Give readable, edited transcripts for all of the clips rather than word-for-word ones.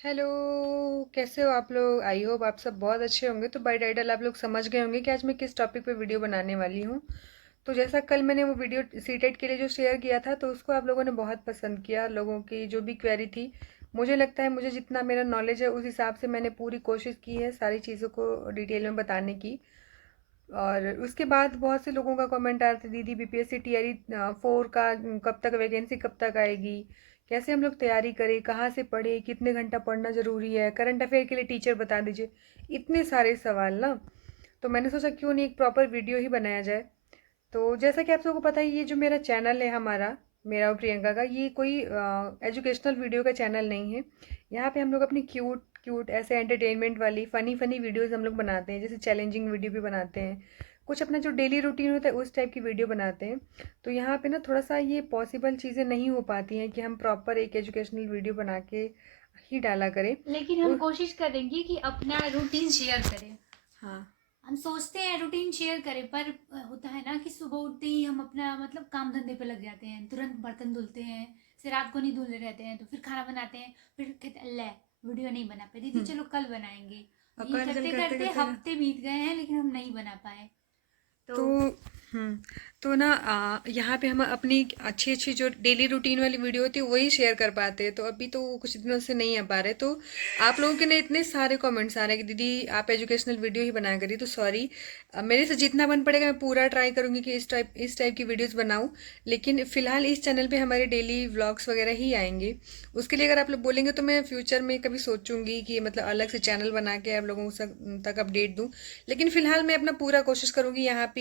Hello. कैसे हो आप लोग? आई होप आप सब बहुत अच्छे होंगे। तो बाय टाइटल आप लोग समझ गए होंगे कि आज मैं किस टॉपिक पे वीडियो बनाने वाली हूँ। तो जैसा कल मैंने वो वीडियो सीटेट के लिए जो शेयर किया था, तो उसको आप लोगों ने बहुत पसंद किया। लोगों की जो भी क्वेरी थी, मुझे लगता है मुझे जितना मेरा नॉलेज है उस हिसाब से मैंने पूरी कोशिश की है सारी चीज़ों को डिटेल में बताने की। और उसके बाद बहुत से लोगों का कमेंट आ रहा था, दीदी बीपीएससी टीआरई 4 का कब तक वैकेंसी कब तक आएगी, कैसे हम लोग तैयारी करें, कहाँ से पढ़े, कितने घंटा पढ़ना ज़रूरी है, करंट अफेयर के लिए टीचर बता दीजिए। इतने सारे सवाल ना। तो मैंने सोचा क्यों नहीं एक प्रॉपर वीडियो ही बनाया जाए। तो जैसा कि आप सबको पता है, ये जो मेरा चैनल है हमारा, मेरा और प्रियंका का, ये कोई एजुकेशनल वीडियो का चैनल नहीं है। यहाँ पे हम लोग अपनी क्यूट क्यूट ऐसे एंटरटेनमेंट वाली फ़नी फ़नी वीडियोस हम लोग बनाते हैं, जैसे चैलेंजिंग वीडियो भी बनाते हैं। कुछ अपना जो डेली रूटीन होता है उस टाइप की वीडियो बनाते हैं। तो यहाँ पे ना थोड़ा सा ये पॉसिबल चीज़ें नहीं हो पाती हैं कि हम प्रॉपर एक एजुकेशनल वीडियो बना के ही डाला करें। लेकिन हम कोशिश करेंगे कि अपना रूटीन शेयर करें। हाँ। हम सोचते हैं रूटीन शेयर करें, पर होता है ना कि सुबह उठते ही हम अपना मतलब काम धंधे पे लग जाते हैं, तुरंत बर्तन धुलते हैं, फिर रात को नहीं धुले रहते हैं, तो फिर खाना बनाते हैं, फिर कहते हैं ले वीडियो नहीं बना पाए दीदी, चलो कल बनाएंगे। और ये कल करते करते करते करते ना। हफ्ते बीत गए हैं लेकिन हम नहीं बना पाए। तो तो हुँ, तो ना यहाँ पे हम अपनी अच्छी-अच्छी जो डेली रूटीन वाली वीडियो होती है वही शेयर कर पाते हैं। तो अभी तो कुछ दिनों से नहीं आ पा रहे। तो आप लोगों के ना इतने सारे कमेंट्स आ रहे हैं कि दीदी आप एजुकेशनल वीडियो ही बनाया करिए। तो सॉरी, मेरे से जितना बन पड़ेगा मैं पूरा ट्राई करूँगी कि इस टाइप की वीडियोज़ बनाऊँ। लेकिन फ़िलहाल इस चैनल पे हमारे डेली व्लॉग्स वगैरह ही आएँगे। उसके लिए अगर आप लोग बोलेंगे तो मैं फ्यूचर में कभी सोचूँगी कि मतलब अलग से चैनल बना के आप लोगों तक अपडेट दूँ। लेकिन फ़िलहाल मैं अपना पूरा कोशिश करूँगी यहाँ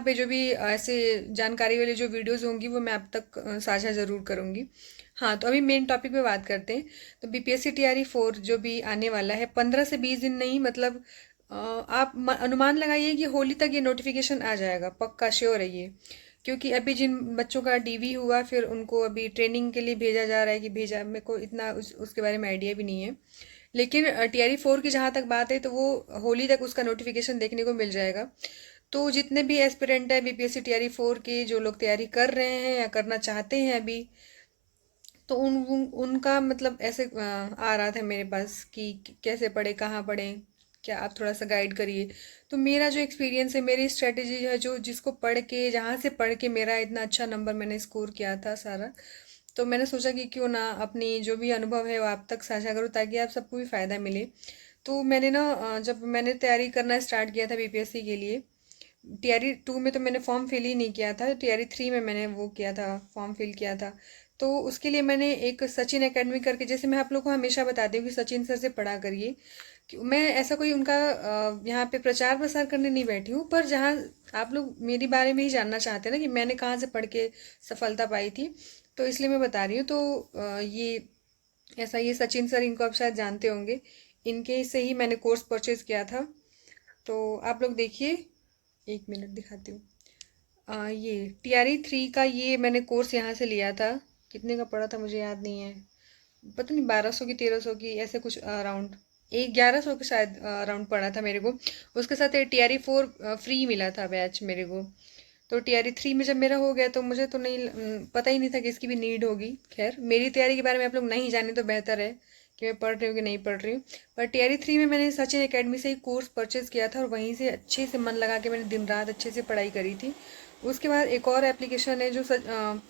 पे जो भी ऐसे जानकारी वाली जो वीडियोस होंगी वो मैं आप तक साझा ज़रूर करूँगी। हाँ, तो अभी मेन टॉपिक पे बात करते हैं। तो बीपीएससी टीआरई 4 जो भी आने वाला है, 15 से 20 दिन नहीं, मतलब आप अनुमान लगाइए कि होली तक ये नोटिफिकेशन आ जाएगा, पक्का श्योर है ये। क्योंकि अभी जिन बच्चों का डीवी हुआ फिर उनको अभी ट्रेनिंग के लिए भेजा जा रहा है कि भेजा, मेरे को इतना उसके बारे में आइडिया भी नहीं है। लेकिन टीआरई 4 की जहाँ तक बात है तो वो होली तक उसका नोटिफिकेशन देखने को मिल जाएगा। तो जितने भी एस्पिरेंट है बीपीएससी टीआरई 4 के, जो लोग तैयारी कर रहे हैं या करना चाहते हैं अभी, तो उनका मतलब ऐसे आ रहा था मेरे पास कि कैसे पढ़े, कहाँ पढ़ें, क्या आप थोड़ा सा गाइड करिए। तो मेरा जो एक्सपीरियंस है, मेरी स्ट्रेटेजी है, जो जिसको पढ़ के, जहाँ से पढ़ के मेरा इतना अच्छा नंबर मैंने स्कोर किया था सारा, तो मैंने सोचा कि क्यों ना अपनी जो भी अनुभव है वो आप तक साझा करूँ ताकि आप सबको भी फ़ायदा मिले। तो मैंने ना जब मैंने तैयारी करना स्टार्ट किया था बीपीएससी के लिए, टीआरई 2 में तो मैंने फॉर्म फिल ही नहीं किया था, टीआरई 3 में मैंने वो किया था, फॉर्म फिल किया था। तो उसके लिए मैंने एक सचिन एकेडमी करके, जैसे मैं आप लोग को हमेशा बताती हूँ कि सचिन सर से पढ़ा करिए। मैं ऐसा कोई उनका यहाँ पे प्रचार प्रसार करने नहीं बैठी हूँ, पर जहाँ आप लोग मेरी बारे में ही जानना चाहते हैं ना कि मैंने कहाँ से पढ़ के सफलता पाई थी, तो इसलिए मैं बता रही हूँ। तो ये सचिन सर, इनको आप शायद जानते होंगे, इनके से ही मैंने कोर्स परचेज किया था। तो आप लोग देखिए, एक मिनट दिखाती हूँ। ये टीआरई 3 का ये मैंने कोर्स यहाँ से लिया था। कितने का पड़ा था मुझे याद नहीं है, पता नहीं 1200 की 1300 की ऐसे कुछ अराउंड, एक 1100 के शायद अराउंड पड़ा था मेरे को। उसके साथ टीआरई 4 फ्री मिला था बैच मेरे को। तो टीआरई 3 में जब मेरा हो गया तो मुझे तो नहीं पता ही नहीं था कि इसकी भी नीड होगी। खैर, मेरी तैयारी के बारे में आप लोग नहीं जाने तो बेहतर है कि मैं पढ़ रही हूँ कि नहीं पढ़ रही हूँ। पर टीआरई 3 में मैंने सचिन एकेडमी से ही कोर्स परचेज किया था और वहीं से अच्छे से मन लगा के मैंने दिन रात अच्छे से पढ़ाई करी थी। उसके बाद एक और एप्लीकेशन है जो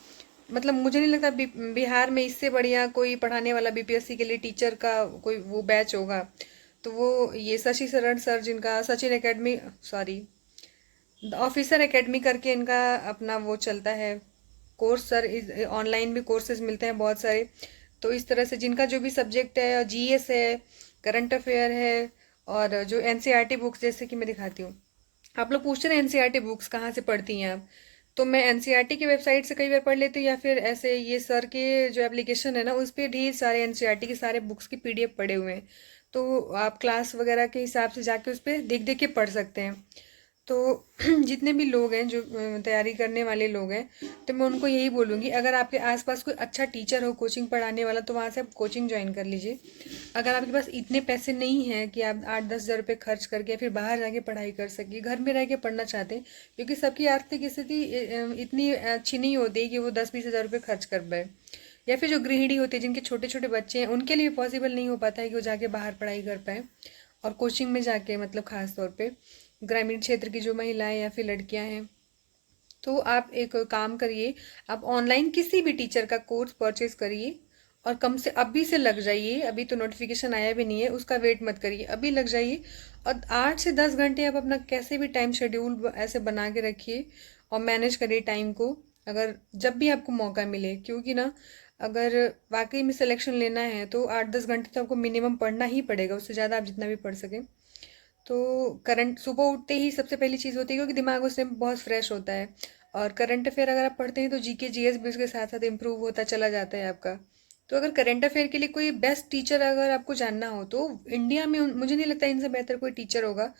मतलब मुझे नहीं लगता बिहार में इससे बढ़िया कोई पढ़ाने वाला बीपीएससी के लिए टीचर का कोई वो बैच होगा। तो वो ये शशि शरण सर, जिनका Sachin academy, sorry, the officer academy करके इनका अपना वो चलता है कोर्स। सर इस ऑनलाइन भी कोर्सेज मिलते हैं बहुत सारे। तो इस तरह से जिनका जो भी सब्जेक्ट है, जीएस है, करंट अफेयर है, और जो एनसीईआरटी बुक्स, जैसे कि मैं दिखाती हूँ। आप लोग पूछते हैं एनसीईआरटी बुक्स कहाँ से पढ़ती हैं आप, तो मैं एनसीईआरटी की वेबसाइट से कई बार पढ़ लेती हूँ, या फिर ऐसे ये सर के जो एप्लीकेशन है ना, उस पर ढेर सारे एनसीईआरटी के सारे बुक्स की पीडीएफ पड़े हुए हैं। तो आप क्लास वगैरह के हिसाब से जाके उस पर देख देख के पढ़ सकते हैं। तो जितने भी लोग हैं जो तैयारी करने वाले लोग हैं, तो मैं उनको यही बोलूँगी, अगर आपके आसपास कोई अच्छा टीचर हो कोचिंग पढ़ाने वाला, तो वहाँ से आप कोचिंग ज्वाइन कर लीजिए। अगर आपके पास इतने पैसे नहीं हैं कि आप 8-10 हज़ार रुपये खर्च करके फिर बाहर जाके पढ़ाई कर सकिए, घर में रह के पढ़ना चाहते हैं, क्योंकि सबकी आर्थिक स्थिति इतनी अच्छी नहीं होती कि वो 10-20 हज़ार रुपये खर्च कर पाए। या फिर जो गृहिणी होती है जिनके छोटे छोटे बच्चे हैं उनके लिए पॉसिबल नहीं हो पाता है कि वो जाके बाहर पढ़ाई कर पाए और कोचिंग में जाके, मतलब ख़ास तौर पे ग्रामीण क्षेत्र की जो महिलाएं या फिर लड़कियां हैं, तो आप एक काम करिए, आप ऑनलाइन किसी भी टीचर का कोर्स परचेज करिए और कम से अभी से लग जाइए। अभी तो नोटिफिकेशन आया भी नहीं है, उसका वेट मत करिए, अभी लग जाइए और 8 से 10 घंटे आप अपना कैसे भी टाइम शेड्यूल ऐसे बना के रखिए और मैनेज करिए टाइम को, अगर जब भी आपको मौका मिले। क्योंकि ना, अगर वाकई में सिलेक्शन लेना है तो 8-10 घंटे तो आपको मिनिमम पढ़ना ही पड़ेगा, उससे ज़्यादा आप जितना भी पढ़ सकें। तो करंट सुबह उठते ही सबसे पहली चीज़ होती है, क्योंकि दिमाग उस टाइम बहुत फ्रेश होता है, और करंट अफेयर अगर आप पढ़ते हैं तो जीके जीएस भी उसके साथ साथ इम्प्रूव होता चला जाता है आपका। तो अगर करंट अफेयर के लिए कोई बेस्ट टीचर अगर आपको जानना हो तो इंडिया में मुझे नहीं लगता इनसे बेहतर कोई टीचर होगा,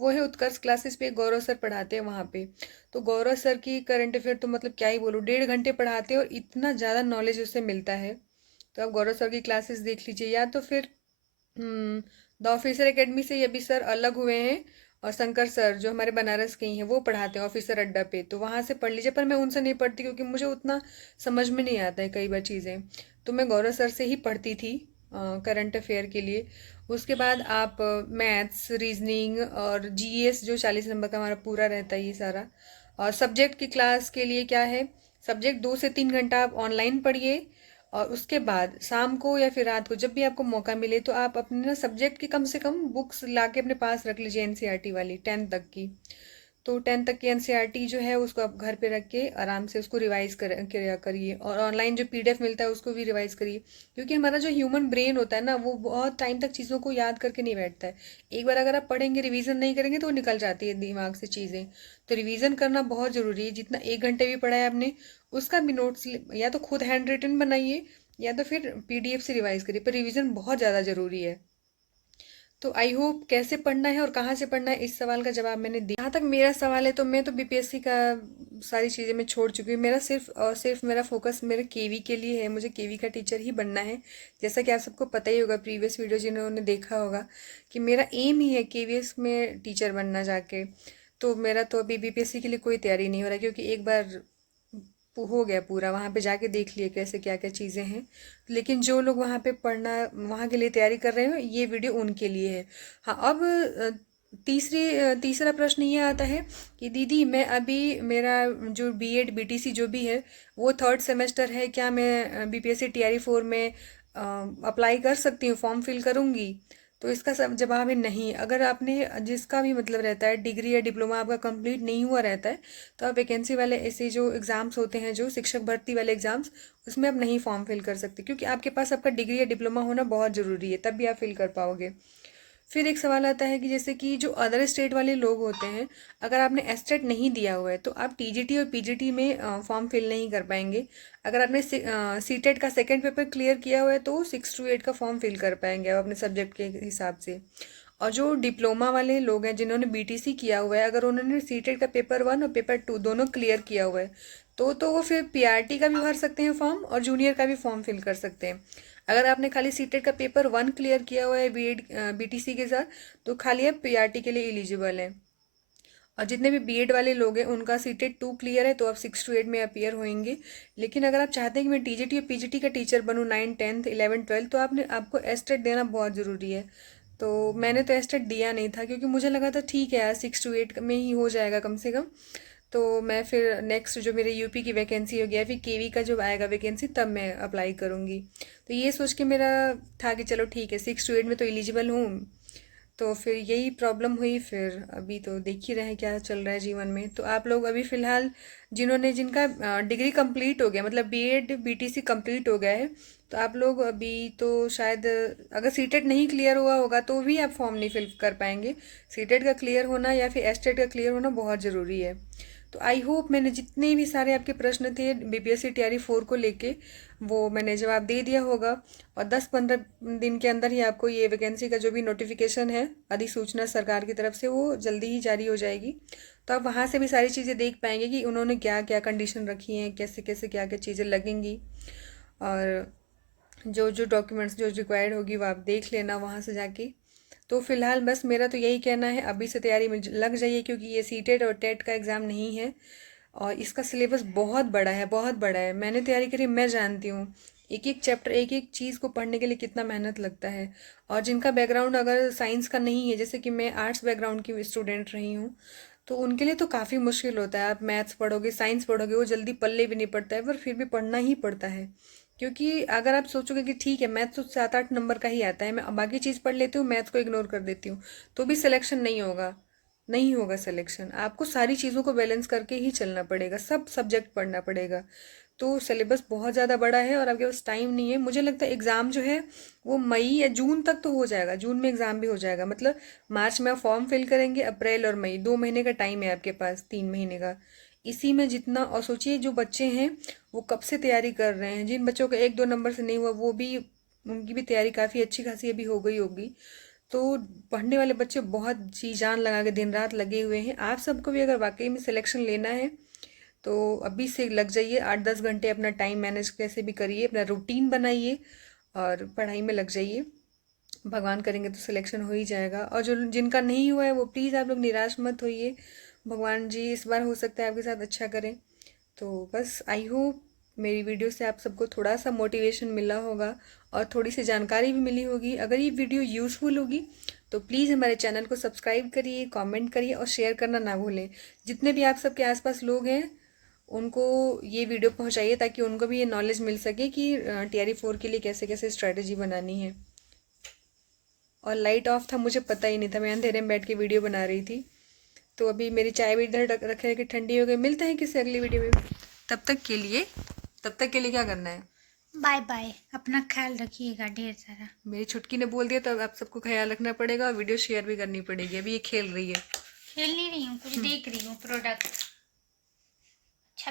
वो है उत्कर्ष क्लासेस पे, गौरव सर पढ़ाते हैं वहाँ पे। तो गौरव सर की करंट अफेयर तो मतलब क्या ही बोलूँ, 1.5 घंटे पढ़ाते हैं और इतना ज़्यादा नॉलेज उससे मिलता है। तो आप गौरव सर की क्लासेस देख लीजिए, या तो फिर द ऑफिसर एकेडमी से ये भी सर अलग हुए हैं, और शंकर सर जो हमारे बनारस के ही हैं वो पढ़ाते हैं ऑफिसर अड्डा पे, तो वहाँ से पढ़ लीजिए। पर मैं उनसे नहीं पढ़ती क्योंकि मुझे उतना समझ में नहीं आता है कई बार चीज़ें, तो मैं गौरव सर से ही पढ़ती थी करंट अफेयर के लिए। उसके बाद आप मैथ्स, रीजनिंग और जीएस जो 40 नंबर का हमारा पूरा रहता है ये सारा। और सब्जेक्ट की क्लास के लिए क्या है, सब्जेक्ट 2 से 3 घंटा आप ऑनलाइन पढ़िए, और उसके बाद शाम को या फिर रात को जब भी आपको मौका मिले तो आप अपने ना सब्जेक्ट की कम से कम बुक्स ला के अपने पास रख लीजिए, एनसीईआरटी वाली 10th तक की। तो 10th तक की एनसीईआरटी जो है उसको आप घर पे रख के आराम से उसको रिवाइज करिए, और ऑनलाइन जो पीडीएफ मिलता है उसको भी रिवाइज करिए। क्योंकि हमारा जो ह्यूमन ब्रेन होता है ना, वो बहुत टाइम तक चीज़ों को याद करके नहीं बैठता है। एक बार अगर आप पढ़ेंगे, रिवीजन नहीं करेंगे तो वो निकल जाती है दिमाग से चीज़ें। तो रिवीजन करना बहुत ज़रूरी है। जितना 1 घंटे भी पढ़ा है आपने, उसका भी नोट्स या तो खुद हैंड रिटन बनाइए या तो फिर पीडीएफ से रिवाइज करिए, पर रिवीजन बहुत ज़्यादा ज़रूरी है। तो आई होप कैसे पढ़ना है और कहाँ से पढ़ना है इस सवाल का जवाब मैंने दिया। जहाँ तक मेरा सवाल है तो मैं तो बीपीएससी का सारी चीज़ें मैं छोड़ चुकी हूँ। मेरा सिर्फ और सिर्फ मेरा फोकस मेरे केवी के लिए है, मुझे केवी का टीचर ही बनना है। जैसा कि आप सबको पता ही होगा, प्रीवियस वीडियो जिन्होंने देखा होगा, कि मेरा एम ही है केवीएस में टीचर बनना जाके। तो मेरा तो अभी बीपीएससी के लिए कोई तैयारी नहीं हो रहा, क्योंकि एक बार हो गया पूरा, वहाँ पे जाके देख लिए कैसे क्या क्या चीज़ें हैं। लेकिन जो लोग वहाँ पे पढ़ना, वहाँ के लिए तैयारी कर रहे हो, ये वीडियो उनके लिए है। हाँ, अब तीसरा प्रश्न ये आता है कि दीदी मैं अभी, मेरा जो बीएड बीटीसी जो भी है वो 3rd सेमेस्टर है, क्या मैं बीपीएससी टीआरई 4 में अप्लाई कर सकती हूँ, फॉर्म फिल करूँगी? तो इसका सब जवाब है नहीं। अगर आपने, जिसका भी मतलब रहता है डिग्री या डिप्लोमा आपका कंप्लीट नहीं हुआ रहता है, तो आप वैकेंसी वाले ऐसे जो एग्ज़ाम्स होते हैं, जो शिक्षक भर्ती वाले एग्ज़ाम्स, उसमें आप नहीं फॉर्म फिल कर सकते, क्योंकि आपके पास आपका डिग्री या डिप्लोमा होना बहुत ज़रूरी है, तब भी आप फिल कर पाओगे। फिर एक सवाल आता है कि जैसे कि जो अदर स्टेट वाले लोग होते हैं, अगर आपने एस्टेट नहीं दिया हुआ है तो आप टीजीटी और पीजीटी में फॉर्म फिल नहीं कर पाएंगे। अगर आपने सीटेट का सेकंड पेपर क्लियर किया हुआ है तो 6 to 8 का फॉर्म फिल कर पाएंगे आप अपने सब्जेक्ट के हिसाब से। और जो डिप्लोमा वाले लोग हैं जिन्होंने बीटीसी किया हुआ है, अगर उन्होंने सीटेट का पेपर 1 और पेपर 2 दोनों क्लियर किया हुआ है, तो वो फिर पीआरटी का भी भर सकते हैं फॉर्म और जूनियर का भी फॉर्म फिल कर सकते हैं। अगर आपने खाली सीटेट का पेपर 1 क्लियर किया हुआ है बीएड बीटीसी के साथ, तो खाली आप पीआरटी के लिए एलिजिबल हैं। और जितने भी बीएड वाले लोग हैं उनका सीटेट 2 क्लियर है, तो आप 6 to 8 में अपीयर होंगे। लेकिन अगर आप चाहते हैं कि मैं टीजीटी और पीजीटी का टीचर बनूँ 9, 10th, 11th, 12th, तो आपको एस्टेट देना बहुत ज़रूरी है। तो मैंने तो एस्टेट दिया नहीं था, क्योंकि मुझे लगा था ठीक है यार 6 to 8 में ही हो जाएगा कम से कम। तो मैं फिर नेक्स्ट जो मेरे यूपी की वैकेंसी हो गया, फिर केवी का जो आएगा वैकेंसी, तब मैं अप्लाई करूँगी। तो ये सोच के मेरा था कि चलो ठीक है 6 to 8 में तो एलिजिबल हूँ। तो फिर यही प्रॉब्लम हुई। फिर अभी तो देख ही रहे हैं क्या चल रहा है जीवन में। तो आप लोग अभी फ़िलहाल जिनका डिग्री कंप्लीट हो गया, मतलब बीएड बीटीसी कंप्लीट हो गया है, तो आप लोग अभी तो शायद, अगर सीटेट नहीं क्लियर हुआ होगा तो भी आप फॉर्म नहीं फिल कर पाएंगे। सीटेट का क्लियर होना या फिर एस्टेट का क्लियर होना बहुत ज़रूरी है। तो आई होप मैंने जितने भी सारे आपके प्रश्न थे बीपीएससी टीआरई 4 को लेके, वो मैंने जवाब दे दिया होगा। और 10-15 दिन के अंदर ही आपको ये वैकेंसी का जो भी नोटिफिकेशन है, अधिसूचना सरकार की तरफ से, वो जल्दी ही जारी हो जाएगी। तो आप वहाँ से भी सारी चीज़ें देख पाएंगे कि उन्होंने क्या क्या कंडीशन रखी हैं, कैसे कैसे क्या क्या चीज़ें लगेंगी। और जो जो डॉक्यूमेंट्स जो रिक्वायर्ड होगी वो आप देख लेना वहाँ से जाके। तो फिलहाल बस मेरा तो यही कहना है, अभी से तैयारी में लग जाइए, क्योंकि ये सीटेट और टेट का एग्ज़ाम नहीं है और इसका सिलेबस बहुत बड़ा है, बहुत बड़ा है। मैंने तैयारी करी, मैं जानती हूँ। एक एक चैप्टर, एक एक चीज़ को पढ़ने के लिए कितना मेहनत लगता है। और जिनका बैकग्राउंड अगर साइंस का नहीं है, जैसे कि मैं आर्ट्स बैकग्राउंड की स्टूडेंट रही हूँ, तो उनके लिए तो काफ़ी मुश्किल होता है। आप मैथ्स पढ़ोगे, साइंस पढ़ोगे, वो जल्दी पल्ले भी नहीं पड़ता है, पर फिर भी पढ़ना ही पड़ता है। क्योंकि अगर आप सोचोगे कि ठीक है मैथ्स तो 7-8 नंबर का ही आता है, मैं बाकी चीज़ पढ़ लेती हूँ, मैथ्स को इग्नोर कर देती हूँ, तो भी सिलेक्शन नहीं होगा। नहीं होगा सिलेक्शन। आपको सारी चीज़ों को बैलेंस करके ही चलना पड़ेगा, सब सब्जेक्ट पढ़ना पड़ेगा। तो सिलेबस बहुत ज़्यादा बड़ा है और आपके पास टाइम नहीं है। मुझे लगता है एग्ज़ाम जो है वो मई या जून तक तो हो जाएगा, जून में एग्ज़ाम भी हो जाएगा। मतलब मार्च में आप फॉर्म फिल करेंगे, अप्रैल और मई 2 महीने का टाइम है आपके पास, 3 महीने का। इसी में जितना, और सोचिए जो बच्चे हैं वो कब से तैयारी कर रहे हैं, जिन बच्चों का 1-2 नंबर से नहीं हुआ वो भी, उनकी भी तैयारी काफ़ी अच्छी खासी अभी हो गई होगी। तो पढ़ने वाले बच्चे बहुत जी जान लगा के दिन रात लगे हुए हैं। आप सबको भी अगर वाकई में सिलेक्शन लेना है तो अभी से लग जाइए, 8-10 घंटे अपना टाइम मैनेज कैसे भी करिए, अपना रूटीन बनाइए और पढ़ाई में लग जाइए। भगवान करेंगे तो सिलेक्शन हो ही जाएगा। और जो जिनका नहीं हुआ है वो प्लीज़ आप लोग निराश मत होइए, भगवान जी इस बार हो सकता है आपके साथ अच्छा करें। तो बस आई होप मेरी वीडियो से आप सबको थोड़ा सा मोटिवेशन मिला होगा और थोड़ी सी जानकारी भी मिली होगी। अगर ये वीडियो यूज़फुल होगी तो प्लीज़ हमारे चैनल को सब्सक्राइब करिए, कमेंट करिए और शेयर करना ना भूलें। जितने भी आप सबके आसपास लोग हैं उनको ये वीडियो पहुंचाइए, ताकि उनको भी ये नॉलेज मिल सके कि TRE 4 के लिए कैसे कैसे स्ट्रेटजी बनानी है। और लाइट ऑफ था, मुझे पता ही नहीं था, मैं अंधेरे में बैठ के वीडियो बना रही थी। तो अभी मेरी चाय भी इधर रखे कि ठंडी हो गई। मिलते हैं किसी अगली वीडियो में। तब तक के लिए तब तक के लिए क्या करना है? बाय बाय, अपना ख्याल रखिएगा ढेर सारा। मेरी छुटकी ने बोल दिया तो अब आप सबको ख्याल रखना पड़ेगा और वीडियो शेयर भी करनी पड़ेगी। अभी ये खेल रही है। खेल नहीं रही हूँ, कुछ देख रही हूँ प्रोडक्ट। अच्छा